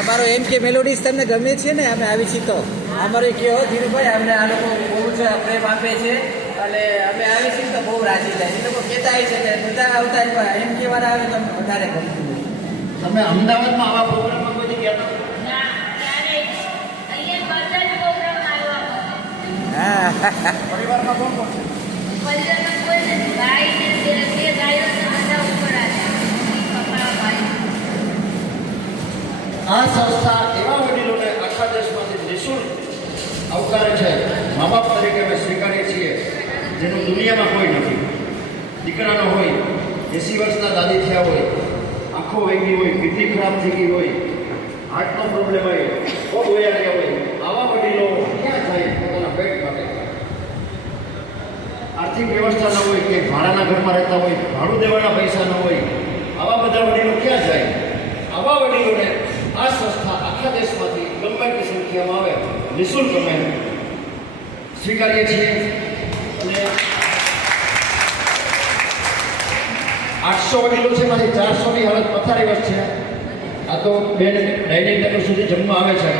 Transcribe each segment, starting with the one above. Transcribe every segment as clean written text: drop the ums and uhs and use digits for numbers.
અમારો એમ કે મેલોડીઝ તમને ગમે છે ને? અમે આવી છીએ તો અમારે કેવો ધીરુભાઈ અમને આ લોકો બહુ જ પ્રેમ આપે છે અને અમે આવી છીએ તો બહુ રાજી થાય. એ લોકો કહેતા હોય છે કે બધા આવતા એમ કહેવાના આવે તમને વધારે ગમતું હોય. તમે અમદાવાદમાં આવા પ્રોગ્રામમાં કોઈ ગયા હા પરિવારમાં કોણ કોણ છે? આ સંસ્થા એવા વડીલોને આખા દેશમાંથી નિઃશુલ્ક આવકારે છે. મા બાપ તરીકે અમે સ્વીકારીએ છીએ જેનું દુનિયામાં કોઈ નથી. દીકરાનો હોય, 80 વર્ષના દાદી થયા હોય, આંખો વહી ગઈ હોય, કિડની ખરાબ થઈ ગઈ હોય, હાર્ટનો પ્રોબ્લેમ હોય, પગ વયા ગયા હોય, આવા વડીલો ક્યાં જાય પોતાના પેટ માટે? આર્થિક વ્યવસ્થા ન હોય કે ભાડાના ઘરમાં રહેતા હોય, ભાડું દેવાના પૈસા ન હોય, આવા બધા વડીલો ક્યાં જાય? આવા વડીલોને આ સંસ્થા આખા દેશમાંથી ગમે તે સંખ્યામાં આવે નિઃશુલ્ક અમે સ્વીકારીએ છીએ. અને 800 વડીલો છે, એમાંથી 400ની હાલત પથારીવશ છે. આ તો બેન ડાઇનિંગ ટેબલ સુધી જમવા આવે છે.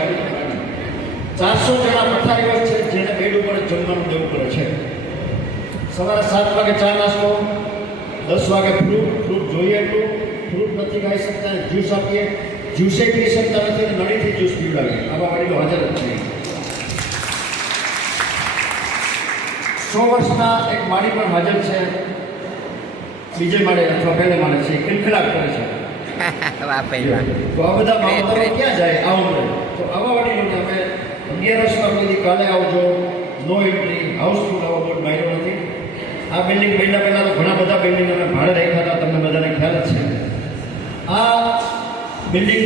400 જણા પથારીવશ છે જેને બેડ ઉપર જ જમવાનું દેવું પડે છે. સવારે 7 વાગે ચા નાસ્તો, 10 વાગે ફ્રૂટ જોઈએ એટલું, ફ્રૂટ નથી ખાઈ શકતા, જ્યુસ આપીએ, જ્યુસે પી શકતા નથી અને નળીથી જ્યુસ પીવડાવીએ. આવા વડીલો હાજર જ છે. 100 વર્ષના એક માળી પણ હાજર છે, બીજે માળે અથવા પહેલે માળે છે, ખિલખિલાટ કરે છે. વાહ પહેલા તો આ બધા બાબતો ક્યાં જાય? આવું તો આવા વડીલોને અમે 11 સુધી કાલે આવજો, નો એન્ટ્રી, હાઉસફુલ, આવો બોર્ડ માર્યો નથી. આ બિલ્ડિંગ બન્યા પહેલાં તો ઘણા બધા બિલ્ડિંગ અમે ભાડે રાખ્યા હતા, તમને બધાને ખ્યાલ જ છે. આ બિલ્ડિંગ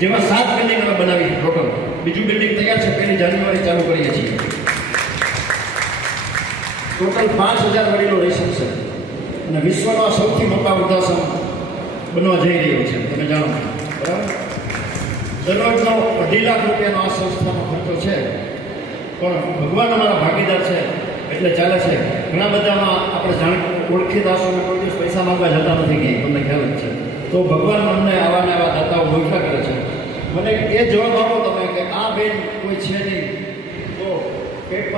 જેવા 7 બિલ્ડિંગ અમે બનાવી ટોટલ. બીજું બિલ્ડિંગ તૈયાર છે, 1 જાન્યુઆરી ચાલુ કરીએ છીએ. ટોટલ 5000 વડીલો રહી શકશે અને વિશ્વનો સૌથી મોટા વૃદ્ધાશ્રમ બનવા જઈ રહ્યો છે, તમે જાણો છો, બરાબર? દરરોજનો 2.5 લાખ રૂપિયાનો આ સંસ્થાનો ખર્ચો છે, પણ ભગવાન અમારા ભાગીદાર છે એટલે ચાલે છે. ઘણા બધામાં આપણે ઓળખીદાસોને કોઈ દિવસ પૈસા માંગવા જતા નથી કે તમને ખ્યાલ જ છે. તો ભગવાન અમને આવા ને આવા દાતાઓ ગોઠવા કરે છે. મને એ જવાબ આપો તમે કે આ બેન કોઈ છે નહીં તો પેટમાં